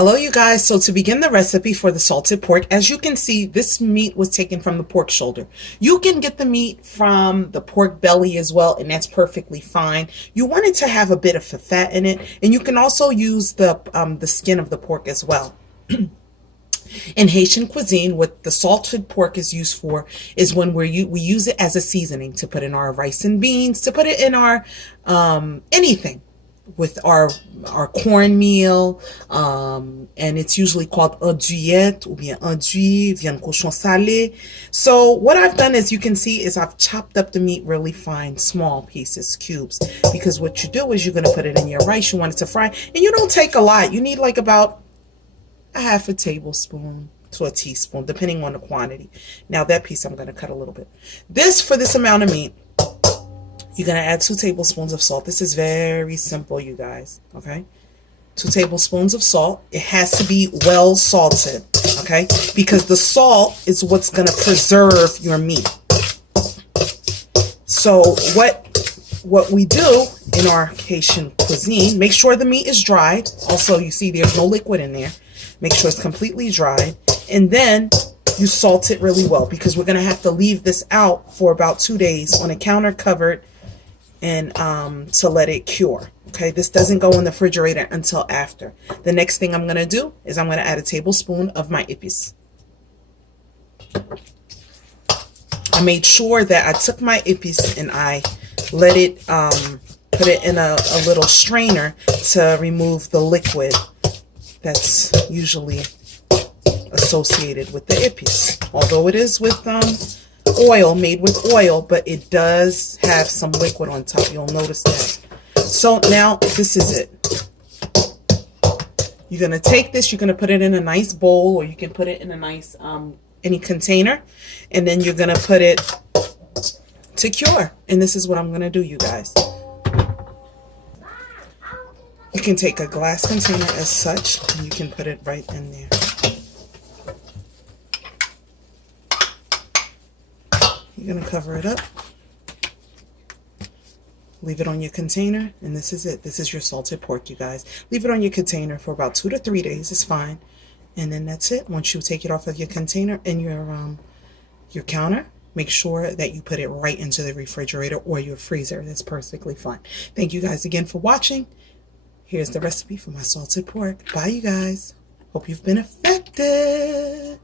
Hello you guys. So to begin the recipe for the salted pork, as you can see, this meat was taken from the pork shoulder. You can get the meat from the pork belly as well, and that's perfectly fine. You want it to have a bit of fat in it, and you can also use the skin of the pork as well. In Haitian cuisine, what the salted pork is used for is when we use it as a seasoning to put in our rice and beans, to put it in our anything, with our cornmeal, and it's usually called andouillette ou bien andouille, viande cochon salée. So what I've done, as you can see, is I've chopped up the meat really fine, small pieces, cubes, because what you do is you're going to put it in your rice. You want it to fry, and you don't take a lot. You need like about a half a tablespoon to a teaspoon, depending on the quantity. Now that piece I'm going to cut a little bit. For this amount of meat, you're going to add 2 tablespoons of salt. This is very simple, you guys, okay? 2 tablespoons of salt. It has to be well salted, okay? Because the salt is what's going to preserve your meat. So what we do in our Haitian cuisine, make sure the meat is dried. Also, you see there's no liquid in there. Make sure it's completely dried. And then you salt it really well, because we're going to have to leave this out for about 2 days on a counter covered, and to let it cure. Okay, this doesn't go in the refrigerator until after. The next thing I'm going to do is I'm going to add a tablespoon of my Epice. I made sure that I took my Epice and I let it, put it in a little strainer to remove the liquid that's usually associated with the Epice. Although it is with oil, made with oil, but it does have some liquid on top. You'll notice that. So now this is it. You're going to take this, you're going to put it in a nice bowl, or you can put it in a nice any container, and then you're going to put it to cure. And this is what I'm going to do, you guys. You can take a glass container as such, and you can put it right in there. You're going to cover it up, leave it on your container, and this is it. This is your salted pork, you guys. Leave it on your container for about 2 to 3 days. It's fine. And then that's it. Once you take it off of your container and your counter, make sure that you put it right into the refrigerator or your freezer. That's perfectly fine. Thank you guys again for watching. Here's the recipe for my salted pork. Bye, you guys. Hope you've been affected.